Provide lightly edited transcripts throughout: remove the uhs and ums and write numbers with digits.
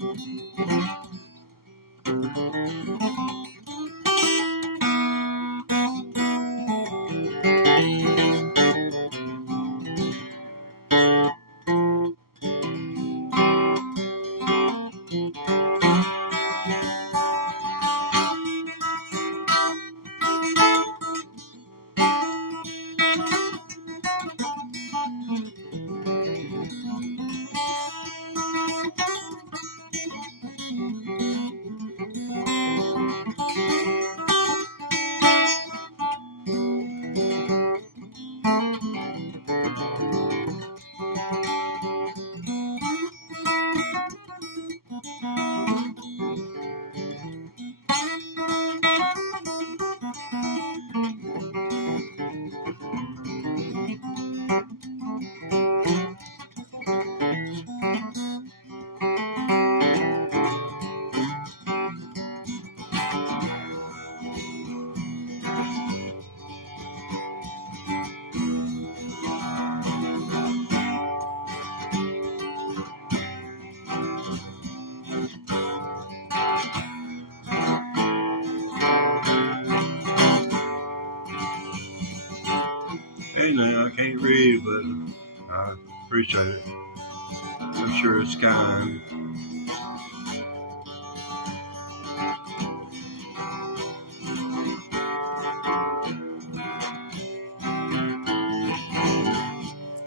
Hey now, I can't read, but I appreciate it. I'm sure it's kind.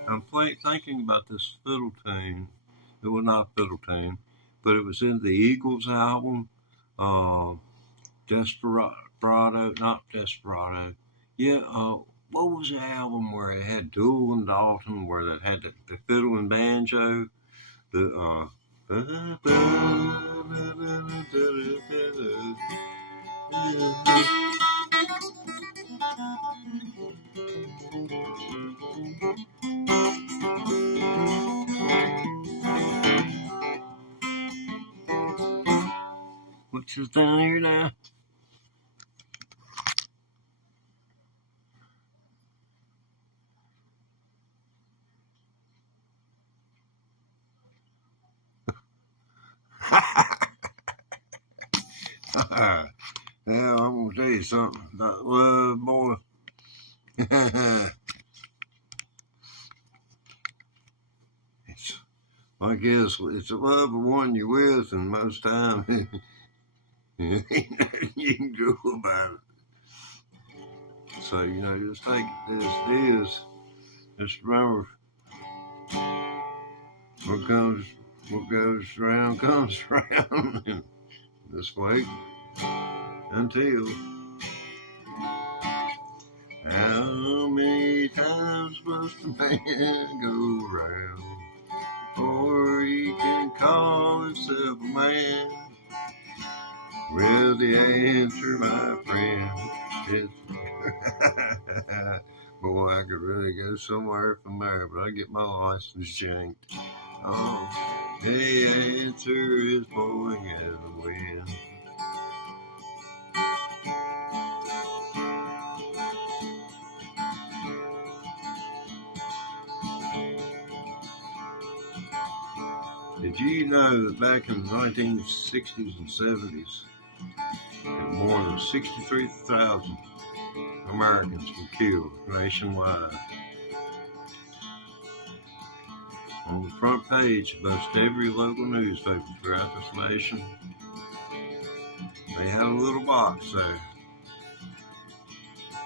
I'm thinking about this fiddle tune. It was not fiddle tune, but it was in the Eagles album, Desperado, not Desperado. Yeah, what was the album where it had Duel and Dalton, where it had the fiddle and banjo? The which is down here now. Yeah, I'm gonna tell you something about love, boy. I guess it's a love of one you're with, and most times ain't nothing you can do about it. So just take it as it is. Just remember, what goes around comes around. This way until. How many times must a man go round before he can call himself a man? Well, the answer, my friend, is boy, I could really go somewhere from there, but I get my license yanked. Oh, the answer is blowing as the wind. Did you know that back in the 1960s and 70s, more than 63,000 Americans were killed nationwide? On the front page of most every local newspaper throughout this nation, they had a little box there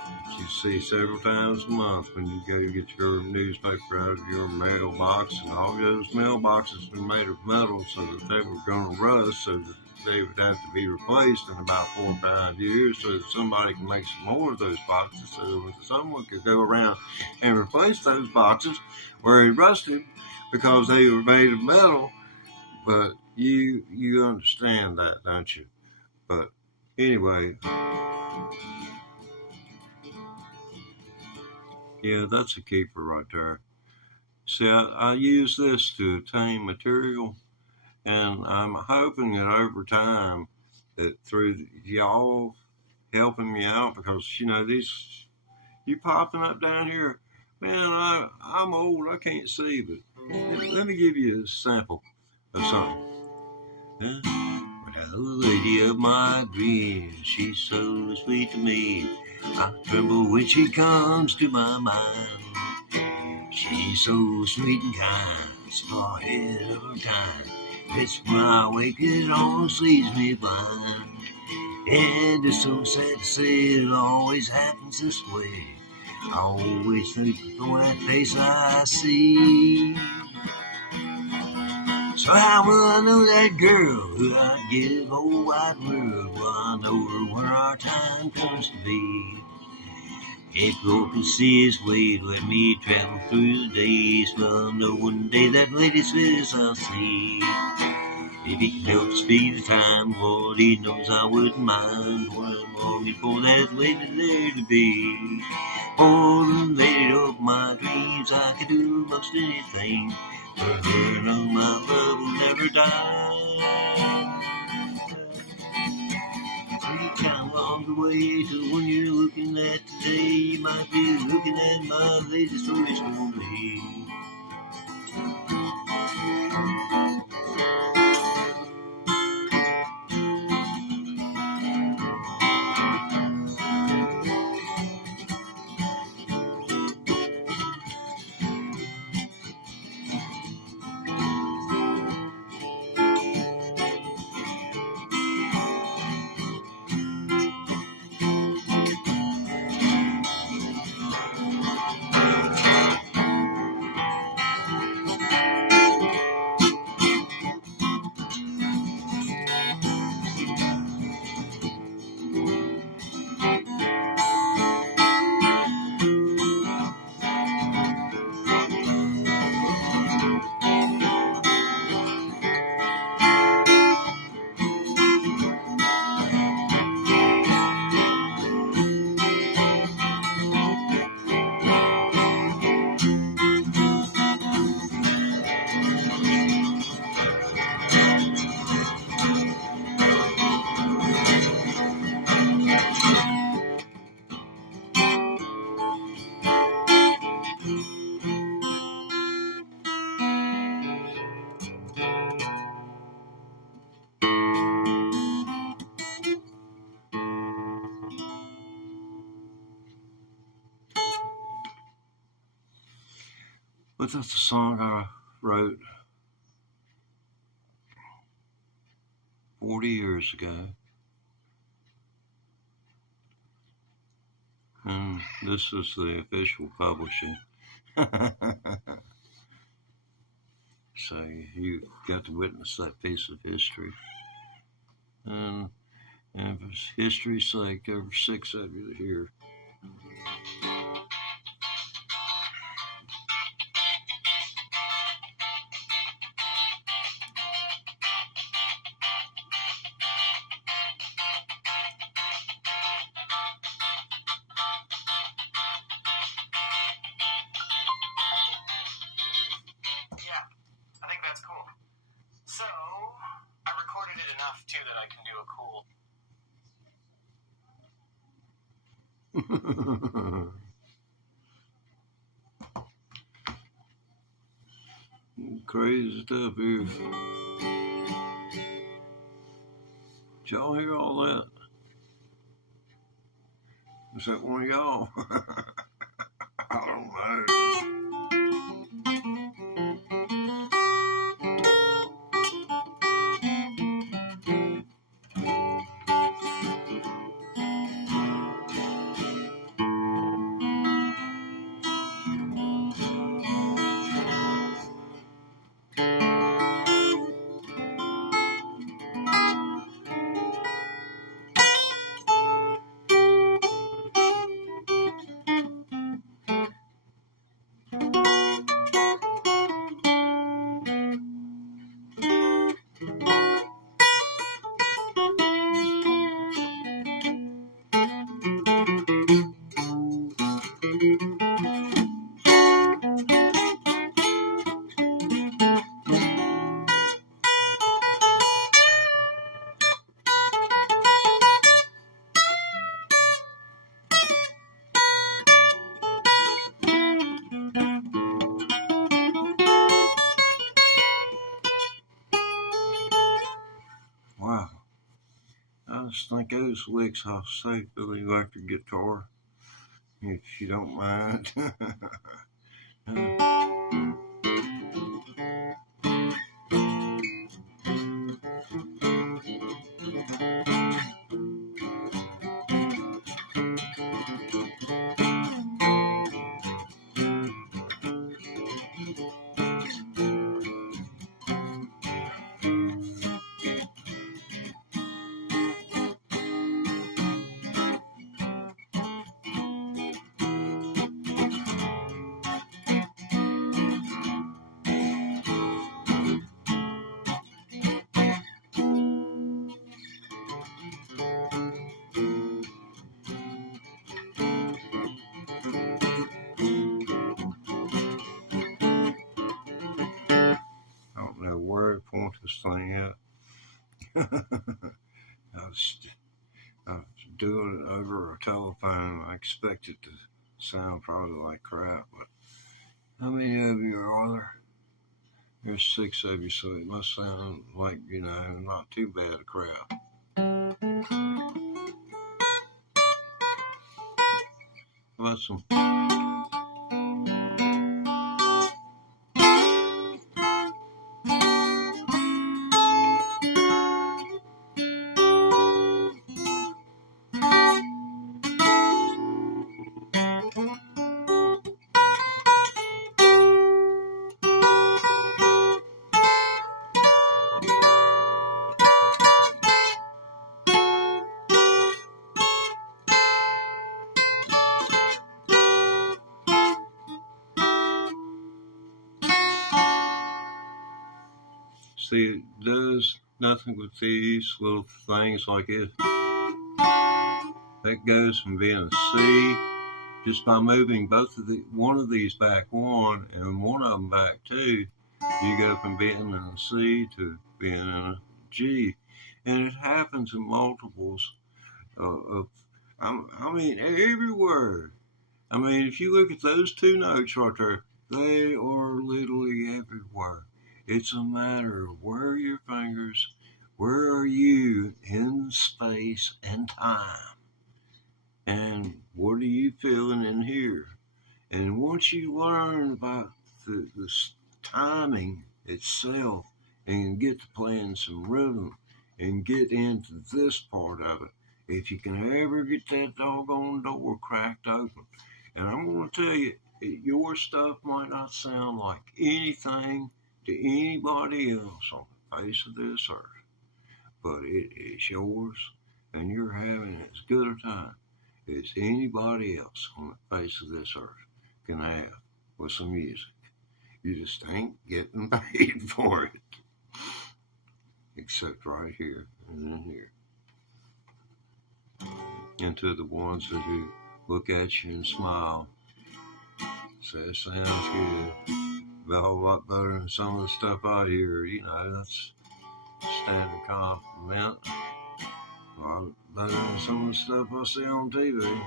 that you see several times a month when you go get your newspaper out of your mailbox, and all those mailboxes were made of metal so that they were going to rust, so that they would have to be replaced in about 4 or 5 years so that somebody can make some more of those boxes, so that someone could go around and replace those boxes where it rusted because they were made of metal. But you understand that, don't you? But anyway, yeah, that's a keeper right there. See, I use this to obtain material, and I'm hoping that over time, that through y'all helping me out, because these you popping up down here, man, I'm old, I can't see, but let me give you a sample of something. But the lady of my dreams, she's so sweet to me. I tremble when she comes to my mind. She's so sweet and kind, so ahead of her time. It's when I wake, it almost leaves me blind. And it's so sad to say it always happens this way. I always think of the white face I see. So how will I know that girl who I'd give whole wide world? Will I know her when our time comes to be? If God could see his way, let me travel through the days. Well, I know one day that lady's face I'll see. If he can help speed the time, Lord, he knows I wouldn't mind. What I'm longing for that lady there to be. For the lady of my dreams, I could do most anything. For her, no, my love will never die. You come along the way to the one you're looking at today. You might be looking at my latest story's gonna be. But that's a song I wrote 40 years ago. And this is the official publishing. So you got to witness that piece of history. And for history's sake, there were 6 of you here. I think that's cool. So, I recorded it enough, too, that I can do a cool... Crazy stuff here. Did y'all hear all that? Was that one of y'all? I don't know. just think those licks I'll say for the electric guitar, if you don't mind. I don't know where to point this thing at. I was doing it over a telephone. I expect it to sound probably like crap, but how many of you are there? There's 6 of you, so it must sound like, not too bad a crap. How about some? See, it does nothing with these little things like it. That goes from being a C just by moving one of these back 1 and one of them back 2. You go from being in a C to being in a G, and it happens in multiples I mean, everywhere. I mean, if you look at those 2 notes right there, they are literally everywhere. It's a matter of where are your fingers, where are you in space and time, and what are you feeling in here? And once you learn about the timing itself and get to playing some rhythm and get into this part of it, if you can ever get that doggone door cracked open, and I'm going to tell you, your stuff might not sound like anything to anybody else on the face of this earth, but it is yours, and you're having as good a time as anybody else on the face of this earth can have with some music. You just ain't getting paid for it, except right here and then here. And to the ones that who look at you and smile, say it sounds good, a whole lot better than some of the stuff I hear. That's standard compliment. A lot better than some of the stuff I see on TV.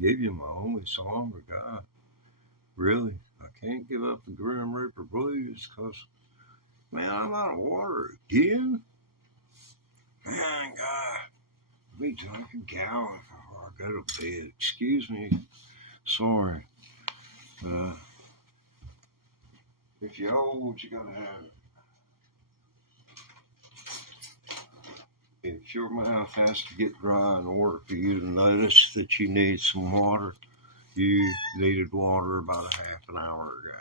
Give you my only song, but God, really, I can't give up the Grim Reaper Blues because, man, I'm out of water again. Man, God, I'll be like a gallon before I go to bed. Excuse me, sorry. If you're old, you gotta have it. If your mouth has to get dry in order for you to notice that you need some water, you needed water about a half an hour ago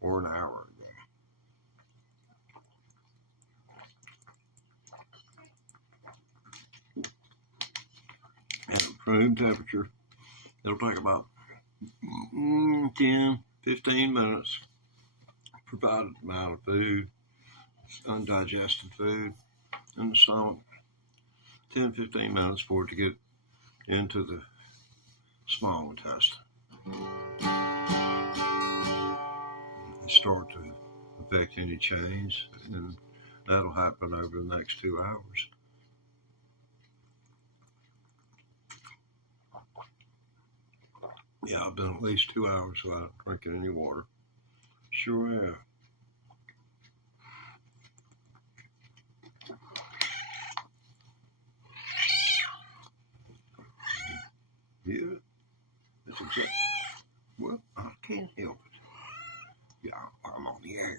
or an hour ago. room temperature. It'll take about 10, 15 minutes, provided amount of food, undigested food in the stomach. 10, 15 minutes for it to get into the small intestine. And start to affect any change, and that'll happen over the next 2 hours. Yeah, I've been at least 2 hours without drinking any water. Sure have. Yeah, that's exactly. Well, I can't help it. Yeah, I'm on the air.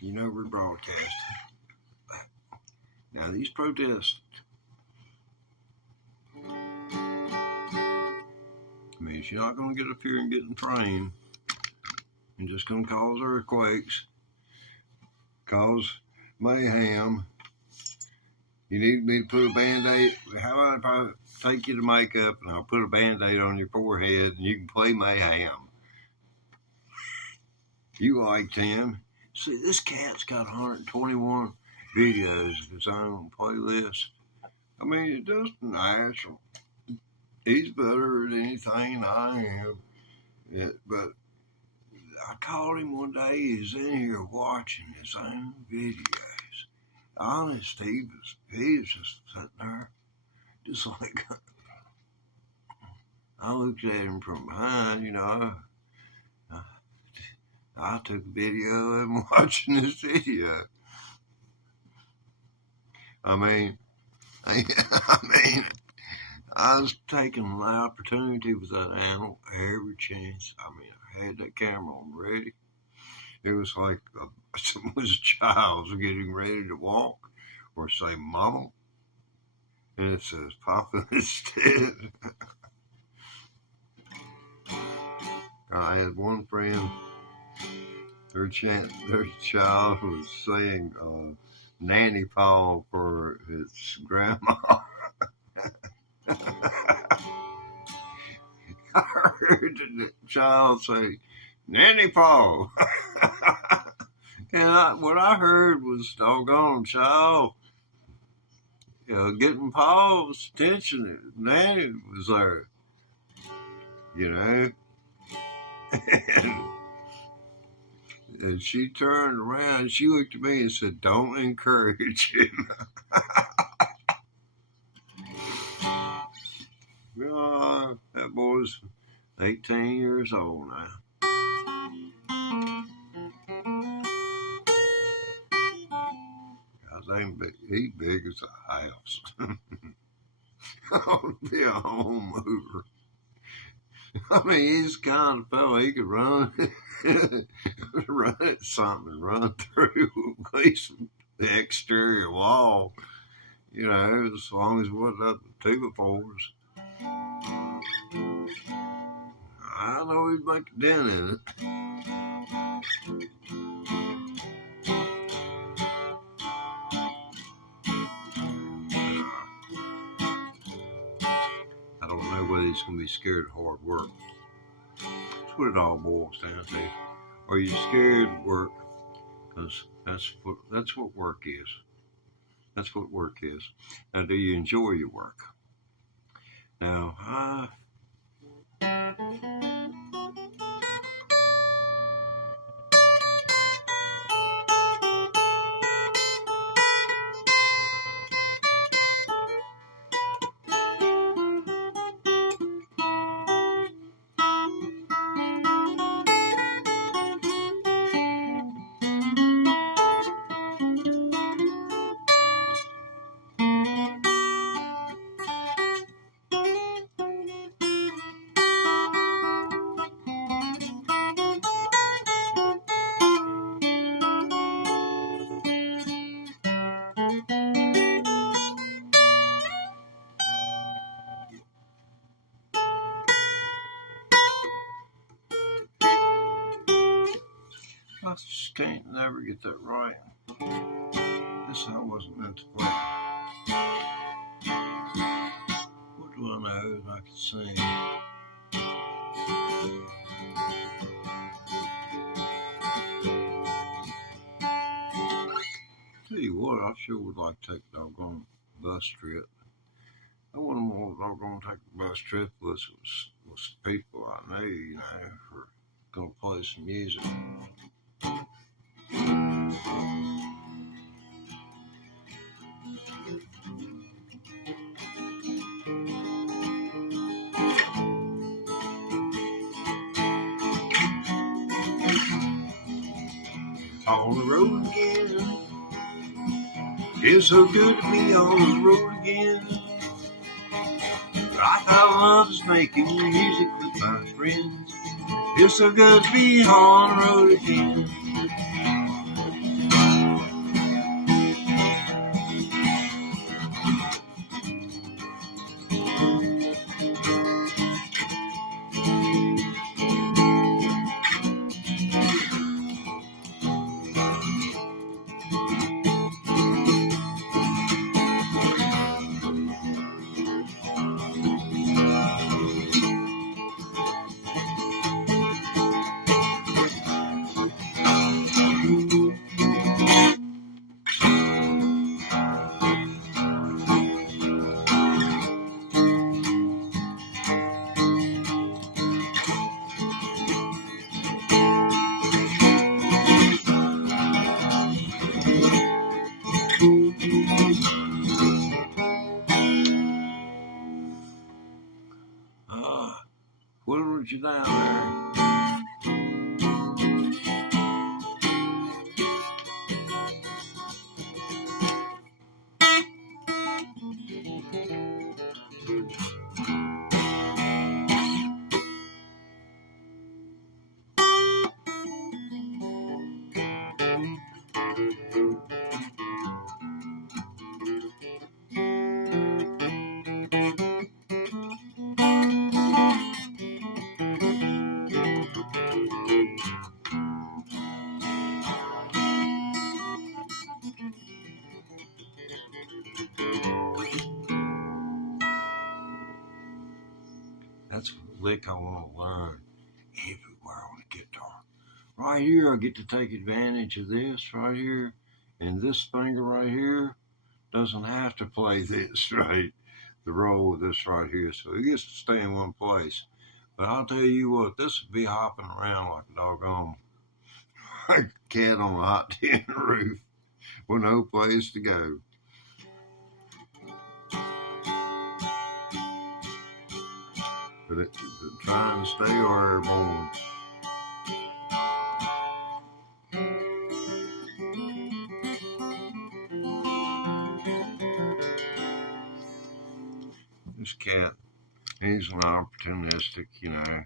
You know we're broadcasting. Now these protests, means you're not going to get up here and get in train. You're just going to cause earthquakes, cause mayhem. You need me to put a Band-Aid. How about if I take you to makeup and I'll put a Band-Aid on your forehead and you can play mayhem? You like Tim. See, this cat's got 121 videos of his own playlist. I mean, it's just natural. He's better at anything I am. Yeah, but I called him one day. He's in here watching his own videos. Honest, he was just sitting there, just like, I looked at him from behind, you know. I took a video of him watching this video. I mean, I was taking an opportunity with that animal every chance. I mean, I had that camera on ready. It was like someone's child was getting ready to walk or say mama, and it says papa instead. I had one friend, their child was saying nanny paw for his grandma. I heard the child say, nanny paw. And what I heard was, doggone child, getting Paul's attention. Nanny was there, you know. And she turned around and she looked at me and said, don't encourage him. That boy's 18 years old now. He's big as a house. I ought to be a home mover. I mean, he's the kind of fellow he could run at something, run through at least the exterior wall, you know, as long as it wasn't up the 2x4s. I know he'd make a dent in it. I don't know whether he's going to be scared of hard work. That's what it all boils down to. Are you scared of work? Because that's what work is. That's what work is. Now, do you enjoy your work? Now, I just can't never get that right. This I wasn't meant to play. my nose, I can sing. Tell you what, I sure would like to take a doggone bus trip. I wouldn't want to doggone take a bus trip unless it was people I knew, you know, for gonna play some music. On the road again. It's so good to be on the road again. I thought I was making music with my friends. It's so good to be on the road again. Whittled you down there. That's a lick I want to learn everywhere on the guitar. Right here, I get to take advantage of this right here, and this finger right here doesn't have to play this right, the roll of this right here, so it gets to stay in one place. But I'll tell you what, this would be hopping around like a doggone cat on a hot tin roof with no place to go. But trying to stay airborne. This cat, he's an opportunistic, you know.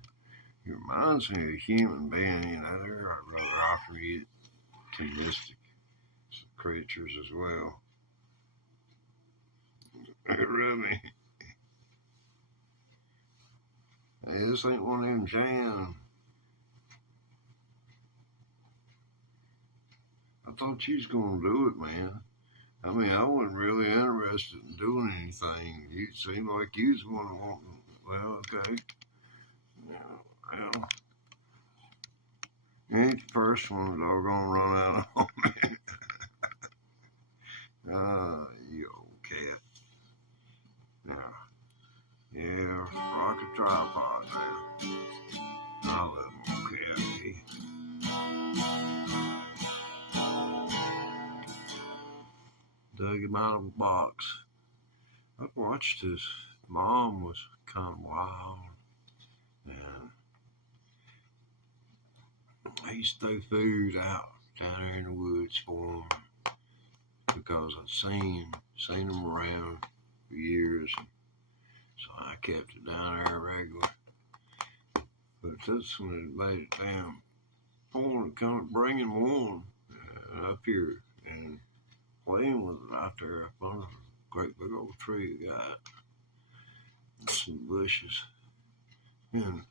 He reminds me of a human being, you know. They're rather opportunistic creatures as well. Really. Hey, this ain't one of them jams. I thought you was gonna do it, man. I mean, I wasn't really interested in doing anything. You seemed like you was one of wanting. Well, okay. Well, you ain't the first one that I'm gonna run out on me. You old cat. Now, yeah, rock a tripod now. I'll let him okay. Dug him out of a box. I watched his mom was kind of wild, and I used to throw food out down there in the woods for him because I'd seen him around for years, so I kept it down there regular. But this one had laid it down. I wanted to come bringing one up here and playing with it out there up under a great big old tree we got. And some bushes. And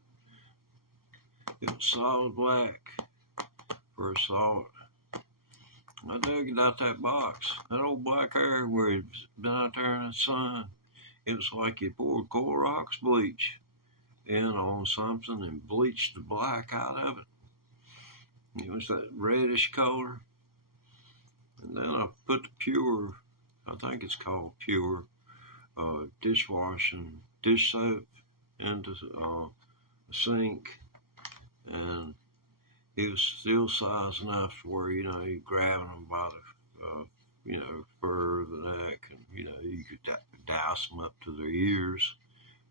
it was solid black. First saw it. I dug it out that box. That old black hair where he'd been out there in the sun. It was like you poured Clorox bleach in on something and bleached the black out of it. It was that reddish color. And then I put the Pure, I think it's called Pure, dishwashing dish soap into the sink, and it was still size enough to where, you grabbing them by the, fur of the neck, and, you could douse them up to their ears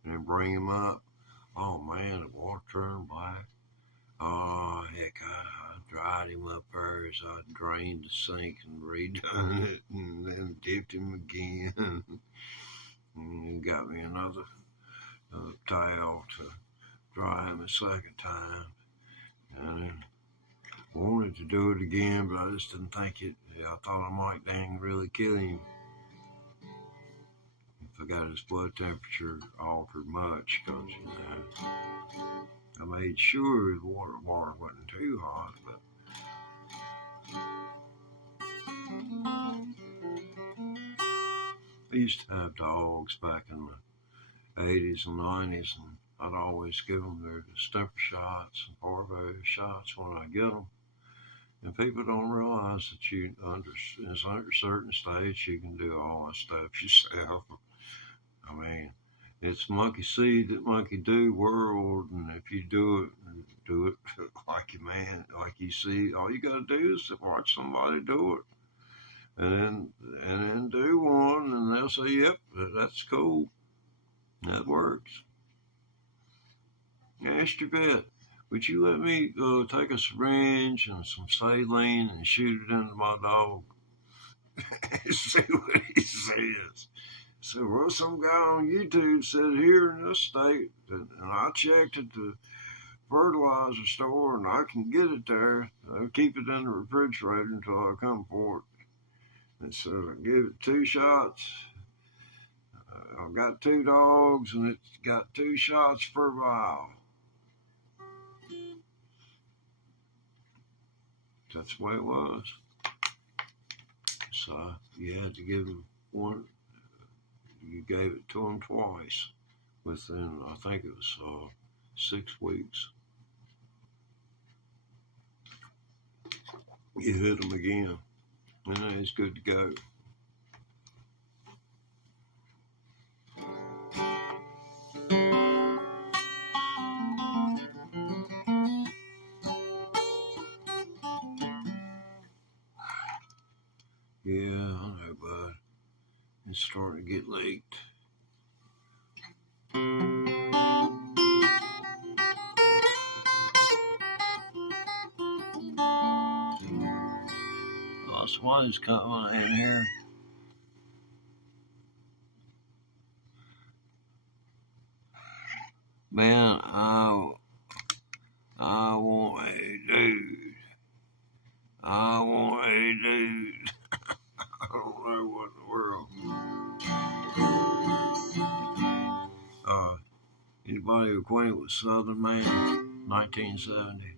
and then bring them up. Oh man, the water turned black. Oh heck, I dried him up there as I drained the sink and redone it, and then dipped him again. And got me another towel to dry him a second time. And I wanted to do it again, but I just didn't think it. I thought I might dang really kill him if I got his blood temperature altered much, because, I made sure the water wasn't too hot, but I used to have dogs back in the 80s and 90s, and I'd always give them their distemper shots and parvo shots when I get them. And people don't realize that in a certain stage you can do all that stuff yourself. I mean, it's monkey see that monkey do world, and if you do it like you like you see, all you gotta do is watch somebody do it, and then do one, and they'll say, "Yep, that's cool, that works." Ask your vet, would you let me take a syringe and some saline and shoot it into my dog? See what he says. So, well, some guy on YouTube said here in this state, and I checked at the fertilizer store, and I can get it there. I'll keep it in the refrigerator until I come for it. And so I give it 2 shots. I've got 2 dogs, and it's got 2 shots per vial. That's the way it was. So you had to give them one. You gave it to them twice within, I think it was 6 weeks. You hit them again, and then it's good to go. Yeah, I know, bud. It's starting to get late. Oh, somebody's coming in here. Man, I want a dude. I want a dude. I don't know what in the world. Anybody acquainted with Southern Man, 1970?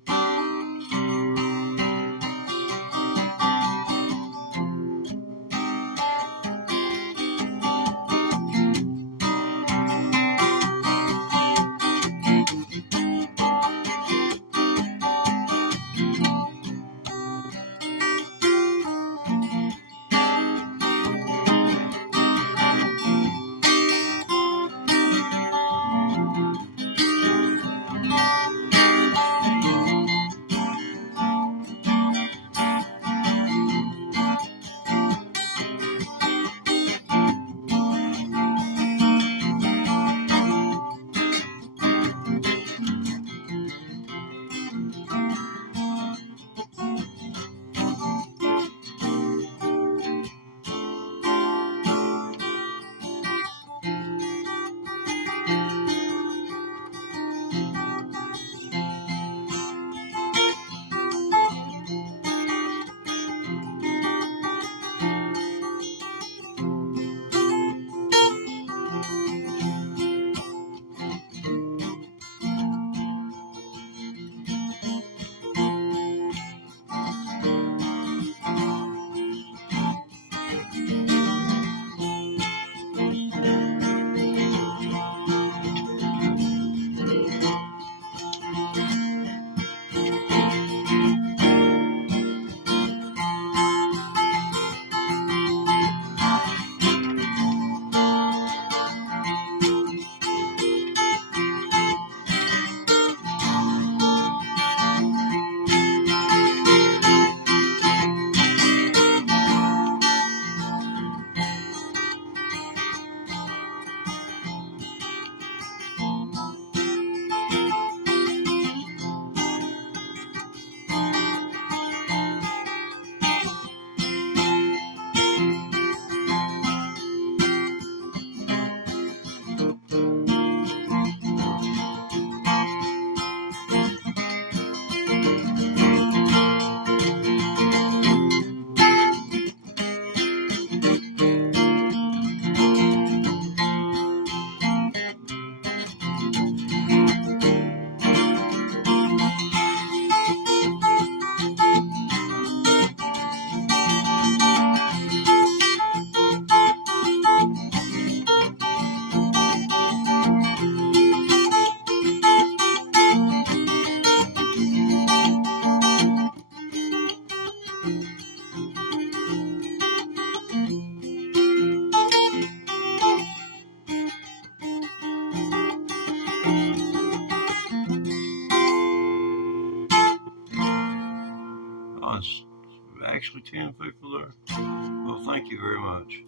10 people there? Well, thank you very much.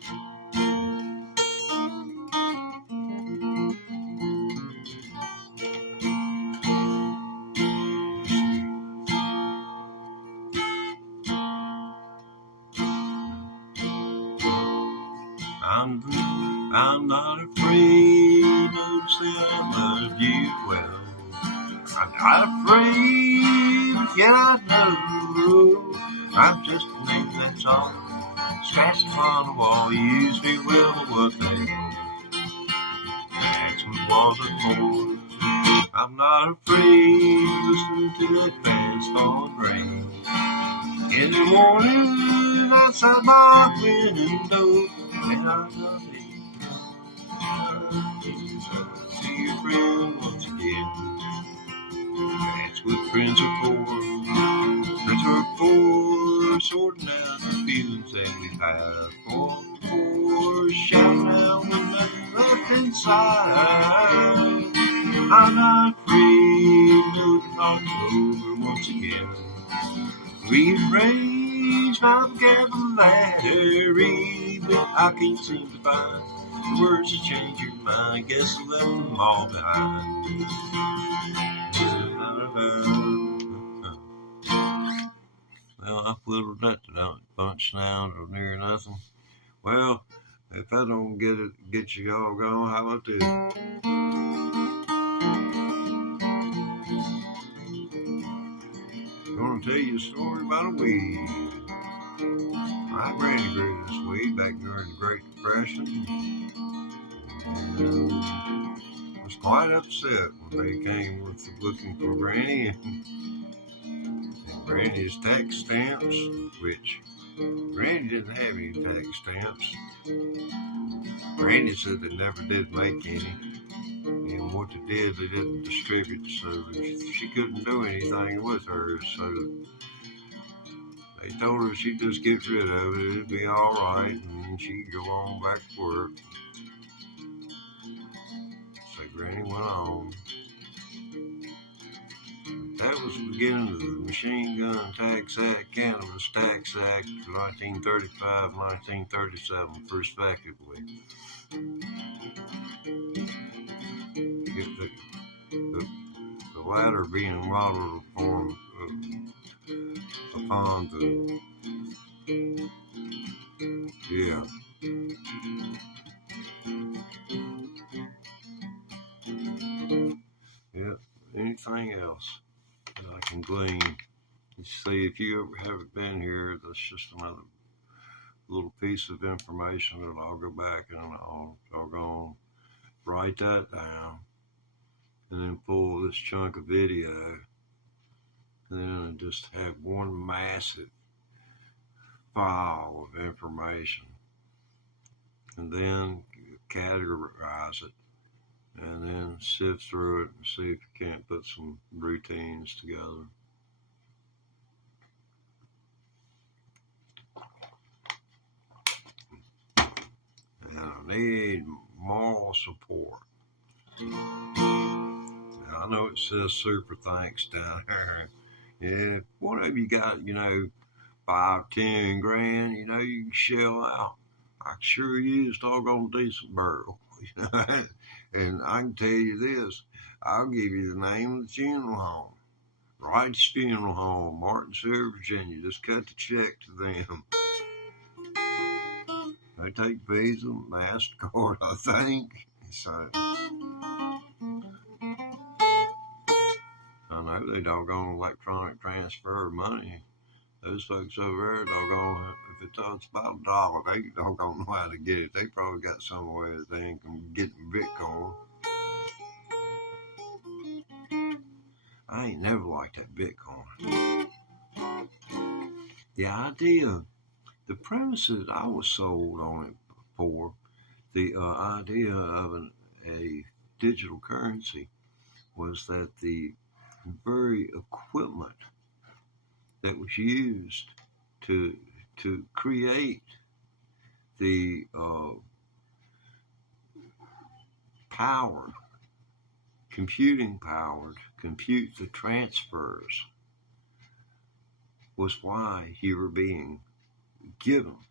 I'm not afraid to say I love you well. I'm not afraid, yet I know I'm just a name, that's all. Scratched upon the wall, you used me well, but what the hell? That's what was it for? I'm not afraid to listen to that fast falling rain. In the morning, outside my window, and I love you. See your friend once again. That's what friends are for. Friends are for sorting out the feelings that we have. For shouting out when nothing left inside. I'm not afraid to October once again. Rearrange my vocabulary, but I can't seem to find the words to change your mind. Guess I left them all behind. Well, I whittled that to that bunch now or near nothing. Well, if I don't get you all going, how about this? I'm gonna tell you a story about a weed. My granny grew this weed back during the Great Depression. And was quite upset when they came with looking for Granny and Granny's tax stamps, which Granny didn't have any tax stamps. Granny said they never did make any, and what they did, they didn't distribute, so she couldn't do anything with hers. So they told her she'd just get rid of it, it'd be all right, and she'd go on back to work. So Granny went on. That was the beginning of the Machine Gun Tax Act, Cannabis Tax Act, 1935, 1937, respectively. The latter being modeled upon the, yeah. Yeah, anything else that I can glean? You see, if you ever haven't been here, that's just another little piece of information that I'll go back and I'll go write that down and then pull this chunk of video and then just have one massive file of information and then categorize it and then sift through it and see if you can't put some routines together. And I need moral support. Now, I know it says super thanks down there. Yeah, whatever you got, 5, 10 grand, you can shell out. I sure used doggone decent burial. And I can tell you this, I'll give you the name of the funeral home. Wright's Funeral Home, Martinsville, Virginia. Just cut the check to them. They take Visa, MasterCard, I think. So I know they doggone electronic transfer of money. Those folks over there, doggone, if it's about $1, they doggone know how to get it. They probably got some way that they can get Bitcoin. I ain't never liked that Bitcoin. The idea, the premise that I was sold on it for, the idea of a digital currency was that the very equipment that was used to create the computing power to compute the transfers was why you were being give them.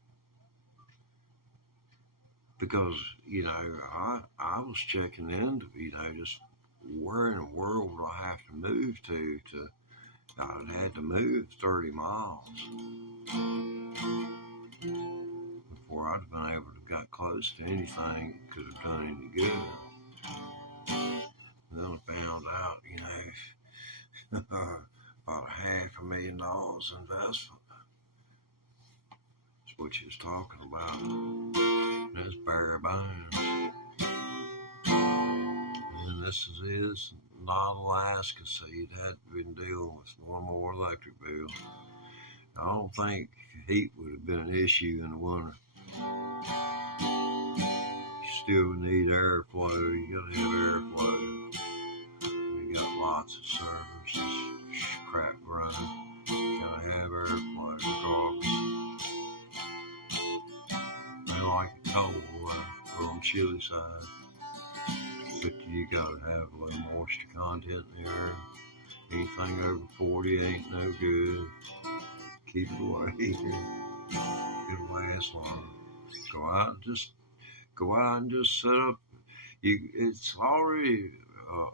Because, you know, I was checking into, you know, just where in the world would I have to move to I'd had to move 30 miles before I'd been able to got close to anything that could have done any good. And then I found out, you know, about $500,000 investment. That's what you was talking about. That's bare bones. And this is not Alaska, so you'd have been dealing with one more electric bill. I don't think heat would have been an issue in the winter. You still need airflow. You gotta have airflow. We got lots of servers. This crap running. You gotta have airflow regardless. They like it cold or on the chilly side. But you gotta have a little moisture content in the air. Anything over 40 ain't no good. Keep it away. It'll last long. Go out and just set up. It's already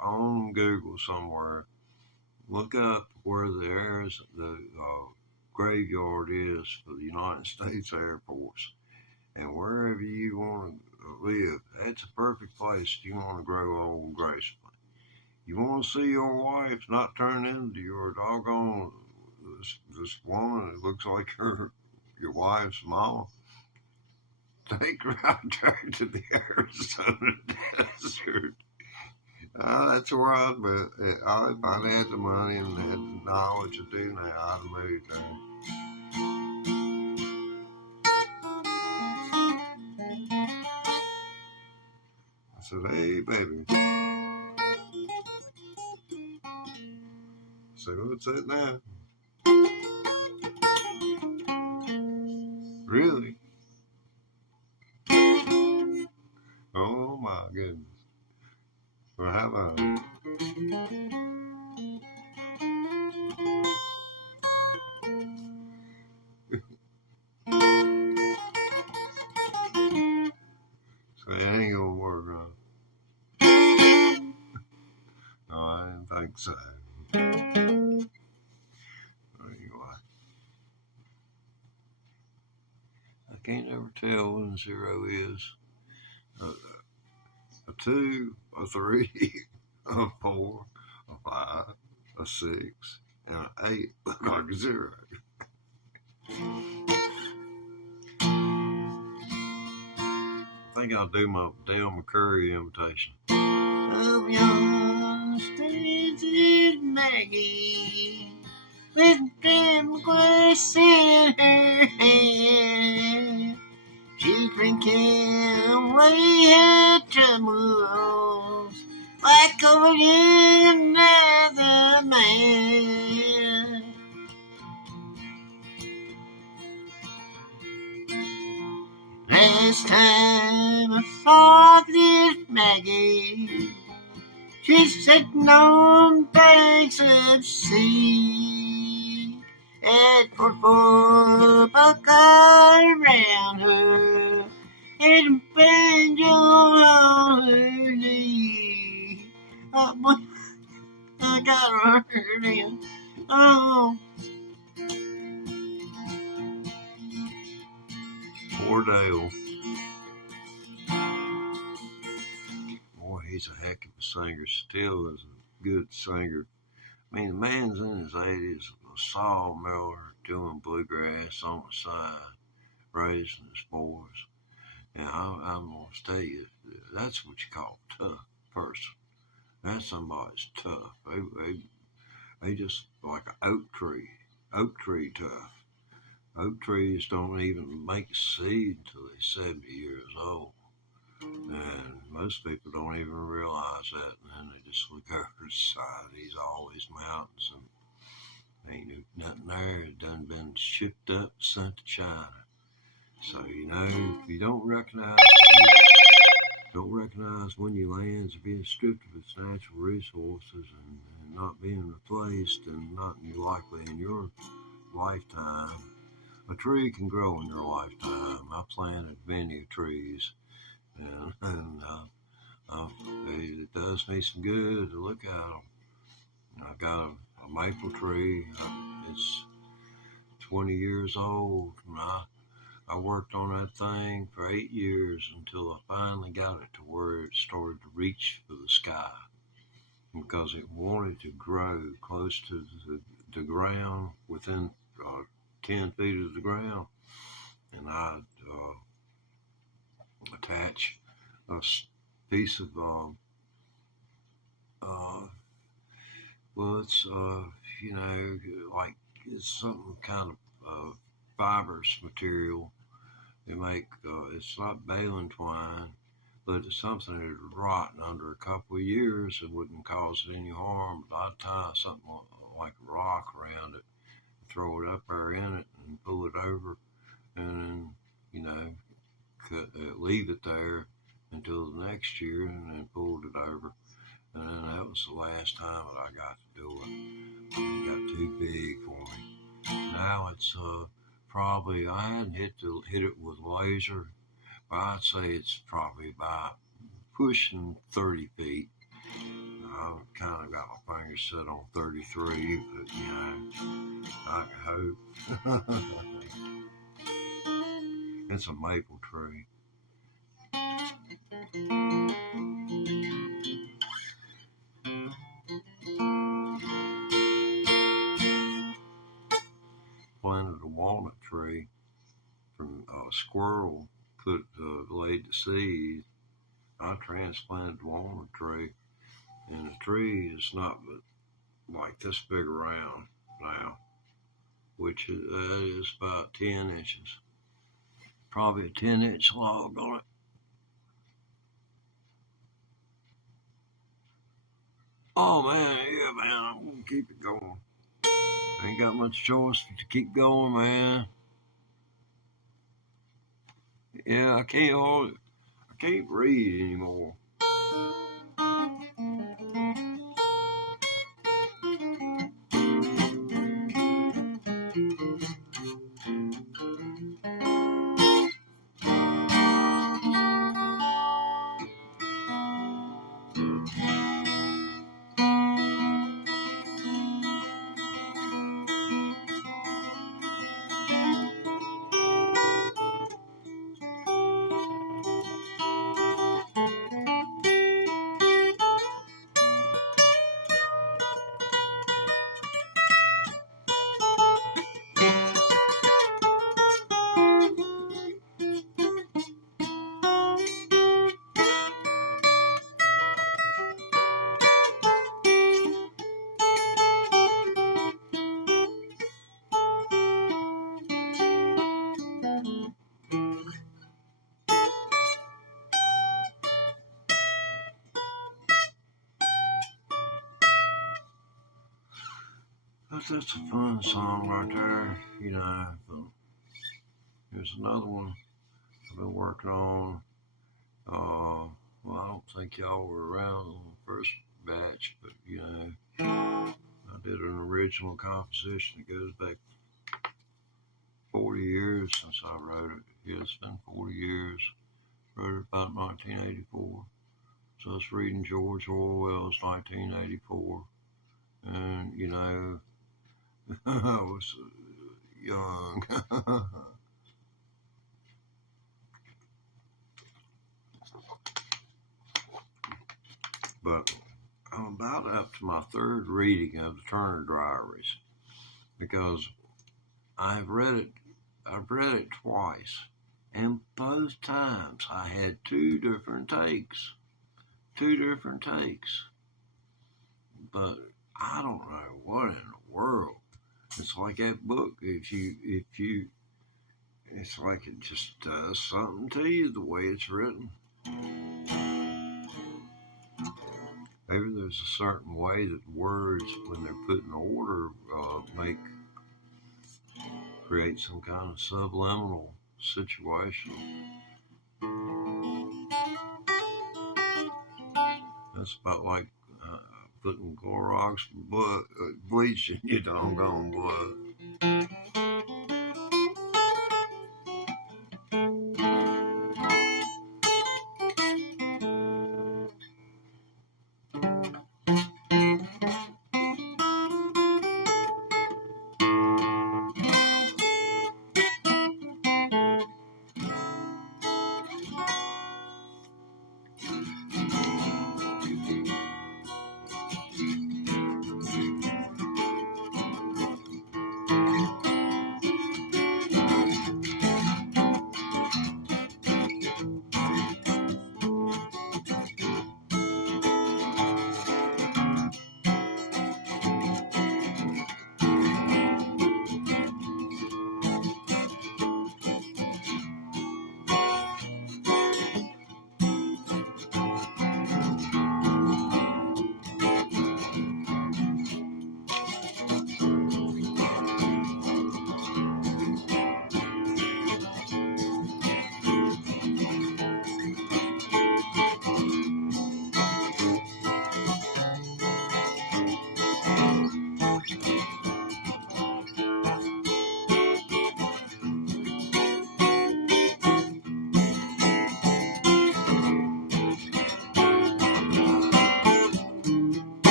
on Google somewhere. Look up where the graveyard is for the United States airports, and wherever you want to live, that's a perfect place if you want to grow old gracefully. You want to see your wife not turn into your doggone this woman that looks like your wife's mama. Take her out there to the Arizona desert. That's where I'd be. If I'd had the money and had the knowledge to do that, I'd have moved there. I said, hey, baby. So what's that now? Really? Oh my goodness. Well, how about it? So that ain't gonna work, huh? No, I didn't think so. Anyway, I can't ever tell when 0 is. A 2, a 3, a 4, a 5, a 6, and an 8 look like a 0. I think I'll do my Dale McCurry imitation. Of young Stacy Maggie with glass in her hand. She's drinking away her troubles like over another man. Last time I saw this Maggie, she's sitting on banks of sea. At for buck around her, and a banjo on her knee. Oh, boy, I got her hurting. Oh, poor Dale. Boy, he's a heck of a singer. Still is a good singer. I mean, the man's in his 80s, a sawmiller doing bluegrass on the side, raising his boys. And I'm going to tell you, that's what you call a tough person. That's somebody's tough. They just like an oak tree tough. Oak trees don't even make seed until they're 70 years old. And most people don't even realize that. And then they just look over the side of these always mountains and ain't nothing there. It done been shipped up, sent to China. So, you know, if you don't recognize when your land's being stripped of its natural resources and not being replaced and not likely in your lifetime, a tree can grow in your lifetime. I planted many trees, and it does me some good to look at them. I got a maple tree. It's 20 years old, and I worked on that thing for 8 years until I finally got it to where it started to reach for the sky, because it wanted to grow close to the ground, within 10 feet of the ground, and I'd attach a piece of well, it's like it's some kind of fibrous material. They make it's not baling twine, but it's something that would rot under a couple of years. It wouldn't cause it any harm. But I'd tie something like a rock around it, throw it up there in it, and pull it over, and then leave it there until the next year, and then pulled it over. And then that was the last time that I got to do it. It got too big for me. Now it's probably, I hadn't hit it with laser, but I'd say it's probably about pushing 30 feet. I've kind of got my fingers set on 33, but I can hope. It's a maple tree. Planted a walnut tree from a squirrel laid the seed. I transplanted the walnut tree, and the tree is not but like this big around now, which is about 10 inches. Probably a 10-inch log on it. Oh man, yeah man, I'm gonna keep it going. I ain't got much choice to keep going, man. Yeah, I can't read anymore. That's a fun song right there, But here's another one I've been working on. Well, I don't think y'all were around on the first batch, but I did an original composition that goes back 40 years since I wrote it. Yeah, it's been 40 years. Wrote it about 1984. So I was reading George Orwell's 1984, and I was young. But I'm about up to my third reading of the Turner Diaries, because I've read it twice, and both times I had two different takes. But I don't know what in the world. It's like that book. If you, it's like it just does something to you the way it's written. Maybe there's a certain way that words, when they're put in order, create some kind of subliminal situation. That's about like putting Clorox bleach in your doggone blood.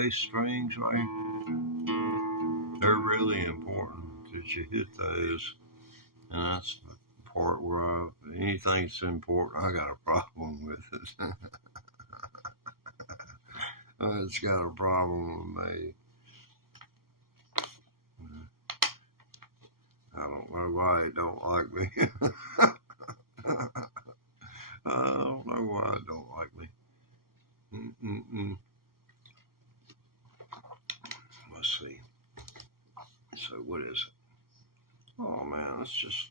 bass strings right, they're really important that you hit those. And that's the part where anything that's important, I got a problem with it. It's got a problem with me. I don't know why it don't like me. I don't know why it don't like me. Let's see. So what is it? Oh man, it's just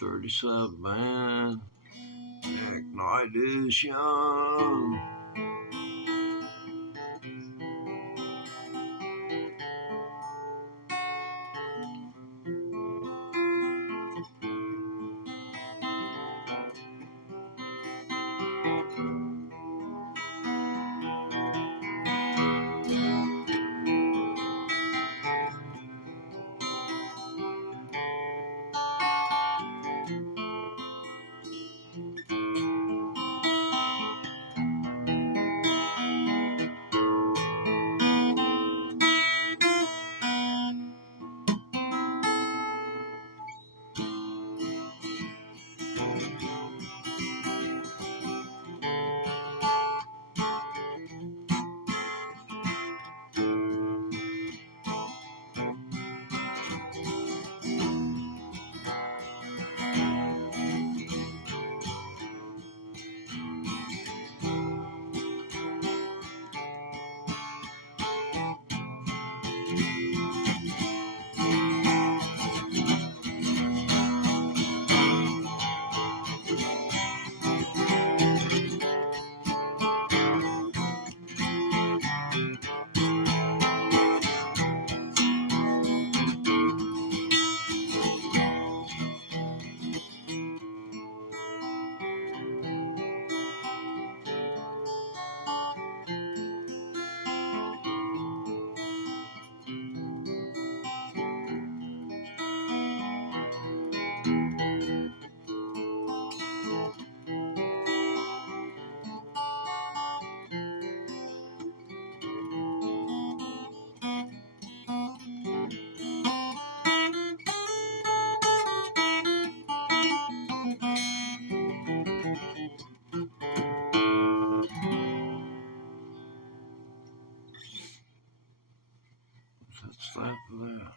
37, man. Night is young. That's that there.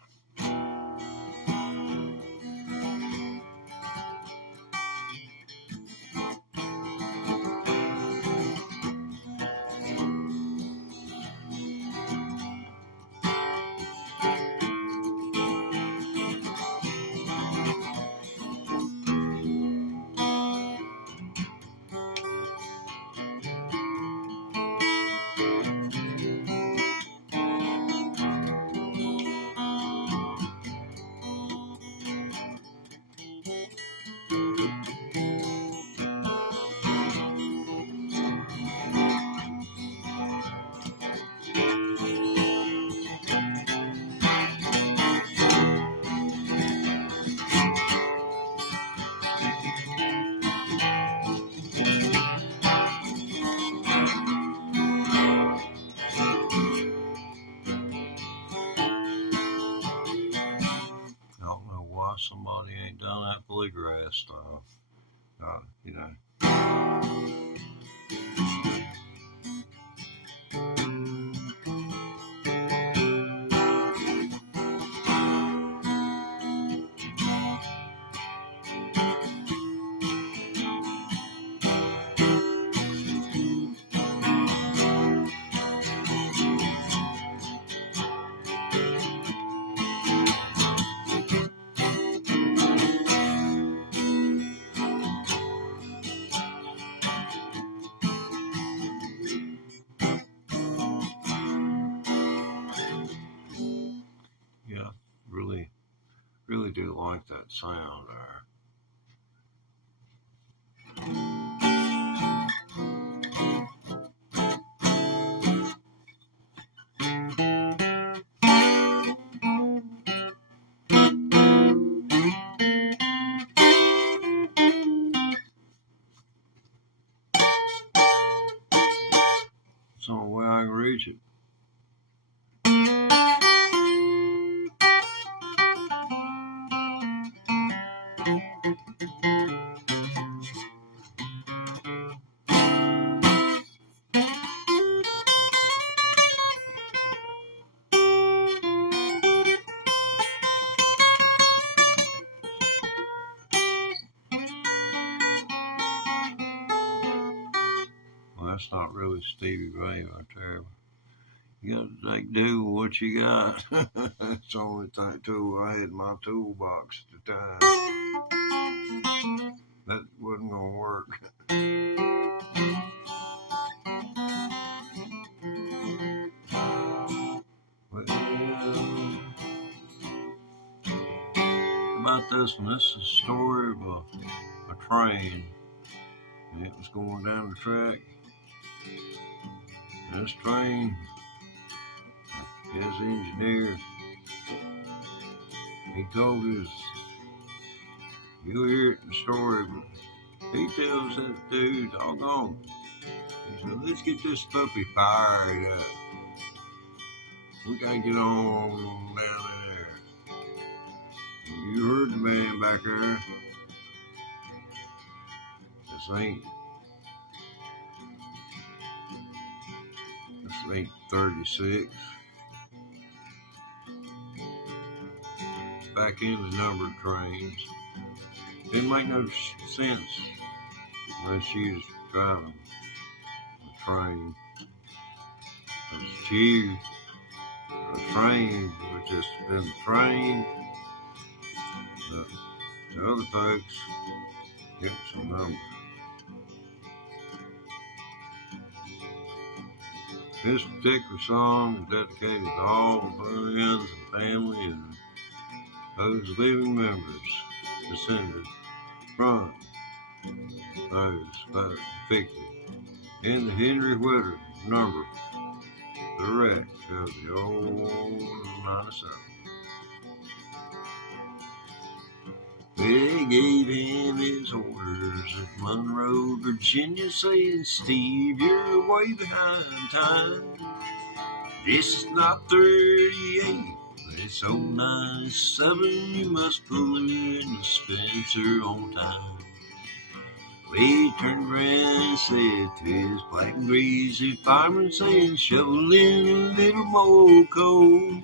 I don't know why somebody ain't done that bluegrass style. You know. Yeah, really do like that sound there. It's the only way I can reach it. That's not really Stevie Ray right there. You gotta make do with what you got. It's the only tool I had in my toolbox at the time. That wasn't gonna work. Well, about this one, this is a story of a train. And it was going down the track. And this train, his engineer, he told us, you'll hear it in the story, but he tells that dude, doggone, he said, let's get this puppy fired up. We gotta get on down there. You heard the man back there. This ain't 36. Back in the numbered trains. Didn't make no sense unless she was driving the train. Because the train was just been the train. The other folks, it was a number. This particular song is dedicated to all friends and family and those living members descended from those depicted in the Henry Whitter number, the wreck of the old 97. They gave him his orders at Monroe, Virginia, saying, Steve, you're way behind time. This is not 38, but it's 097. You must pull in the Spencer on time. He turned around and said to his black and greasy fireman, saying, shovel in a little more coal.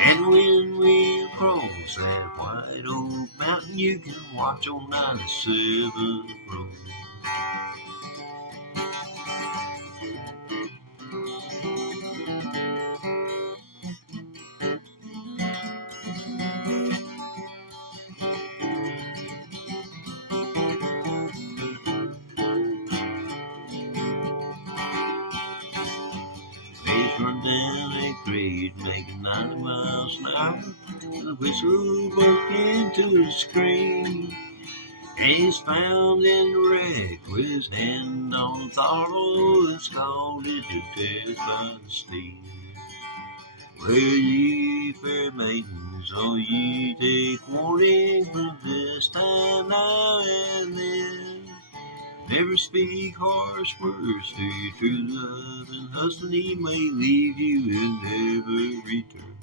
And when we cross that white oak mountain, you can watch on 97 road. Run down a grade, making 90 miles an hour. The whistle broke into the screen. And he's found in the wreck with his hand on the throttle and scalded to death by the steam. Well, ye fair maidens, oh, ye take warning from this time now and then. Never speak harsh words to your true love, and husband, he may leave you and never return.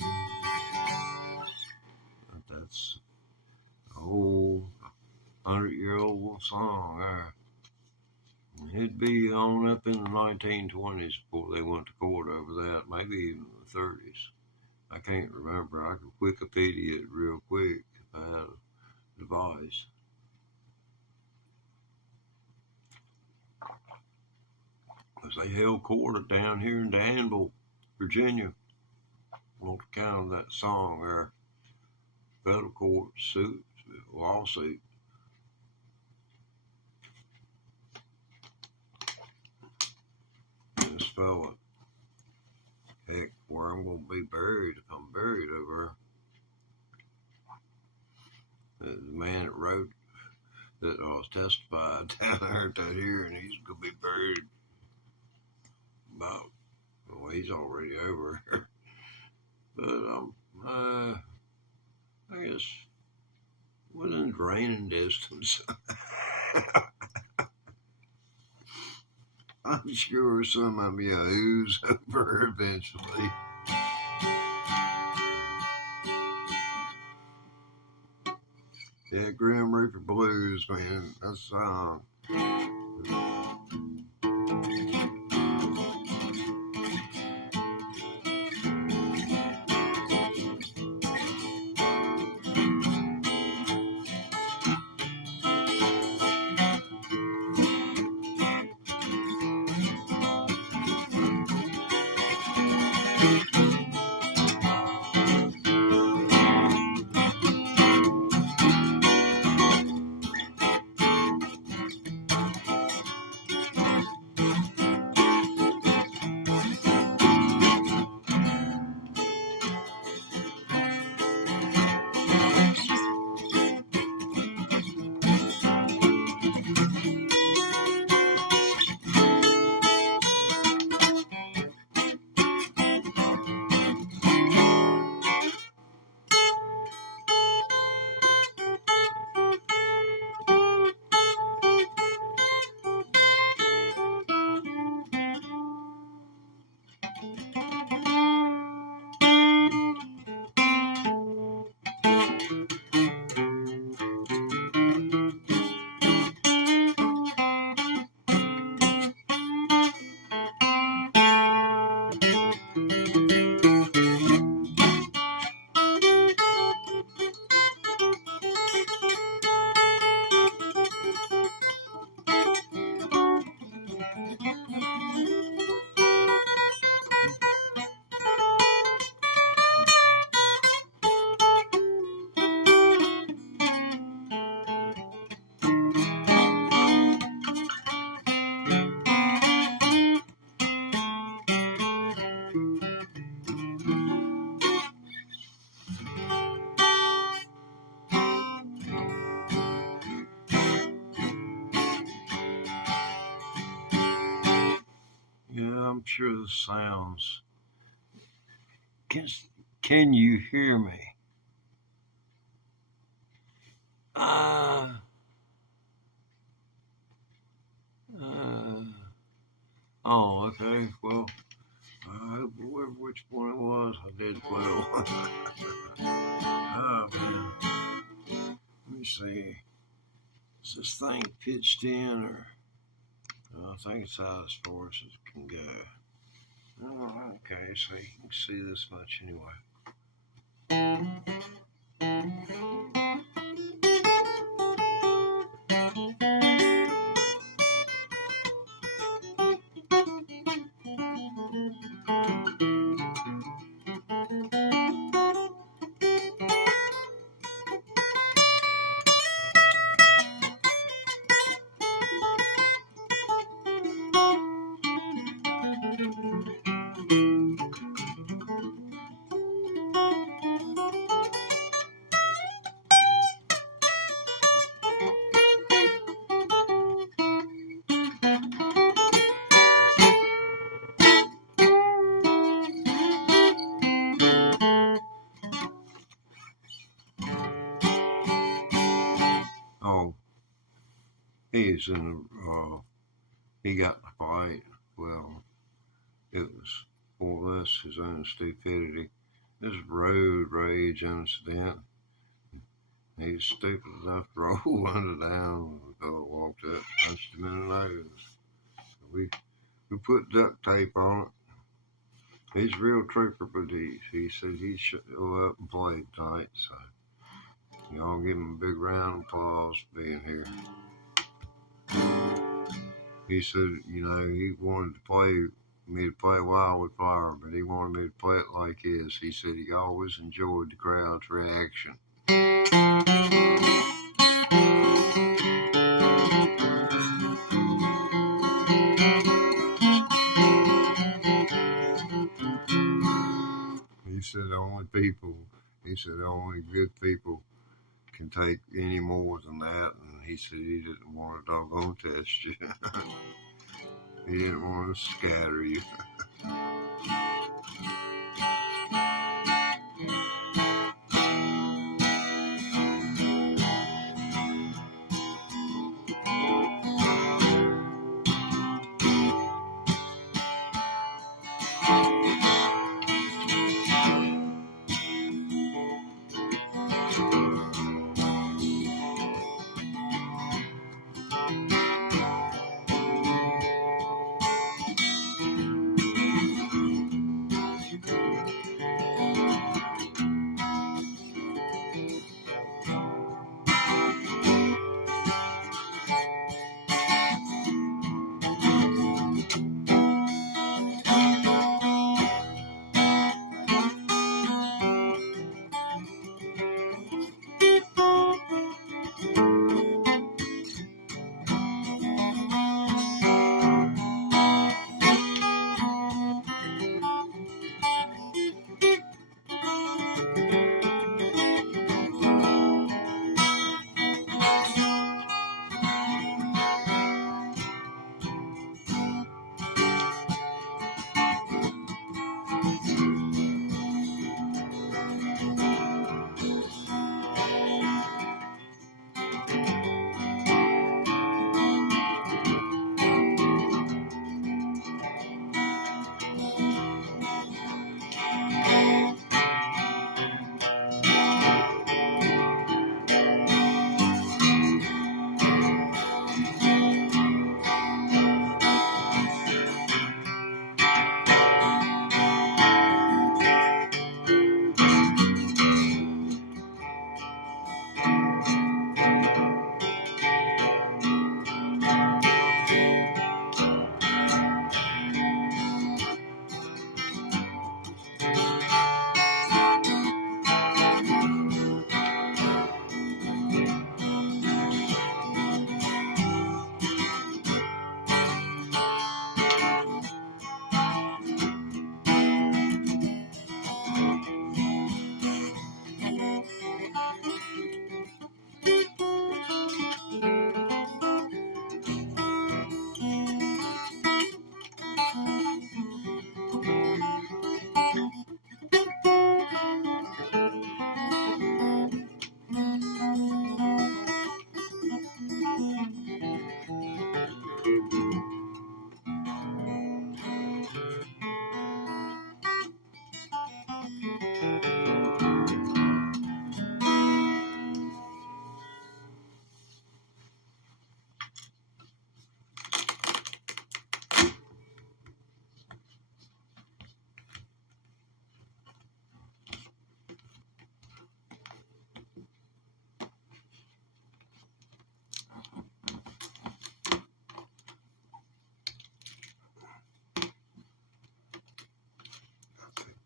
But that's an old 100-year-old song there. It'd be on up in the 1920s before they went to court over that, maybe even the 30s. I can't remember. I could Wikipedia it real quick if I had a device. They held court down here in Danville, Virginia, on account of that song there. Federal court lawsuit. This fella, heck, where I'm going to be buried if I'm buried over there. The man that wrote that testified down there at that hearing, he's going to be buried about, well, he's already over here. But I guess within draining distance. I'm sure some of you ooze over eventually. Yeah, Grim Reaper Blues, man. That song. I'm sure the sounds. Can you hear me? Oh, okay. Well, I remember which one it was. I did well. Oh, man. Let me see. Is this thing pitched in, or I think it's out as far as it can go. Oh, okay, so you can see this much anyway. Oh, he's in the, he got in a fight. Well, it was more or less his own stupidity. This road rage incident. He's stupid enough to roll under down. The dog walked up, punched him in the nose. We put duct tape on it. He's a real trooper, but he said he'd show up and play tonight. So y'all give him a big round of applause for being here. He said, he wanted me to play Wild Fire, but he wanted me to play it like his. He said he always enjoyed the crowd's reaction. He said only good people can take any more than that, and he said he didn't want a doggone test you. He didn't want to scatter you.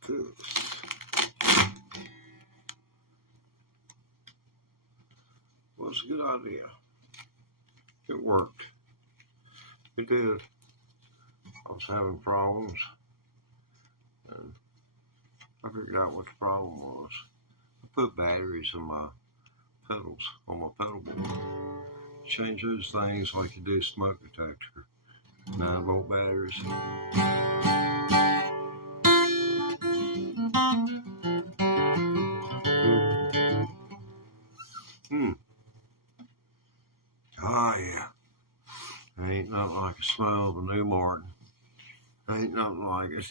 this was a good idea. It worked. It did. I was having problems, and I figured out what the problem was. I put batteries in my pedals on my pedal board. Change those things like you do smoke detector. 9-volt batteries. Ah, yeah. Ain't nothing like the smell of a new Martin. Ain't nothing like it.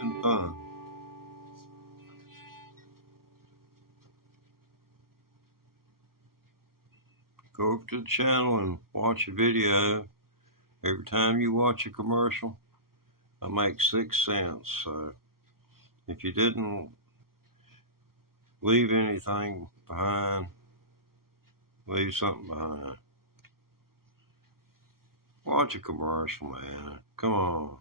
And fun. Go over to the channel and watch a video. Every time you watch a commercial, I make 6 cents. So if you didn't leave anything behind, leave something behind. Watch a commercial, man. Come on.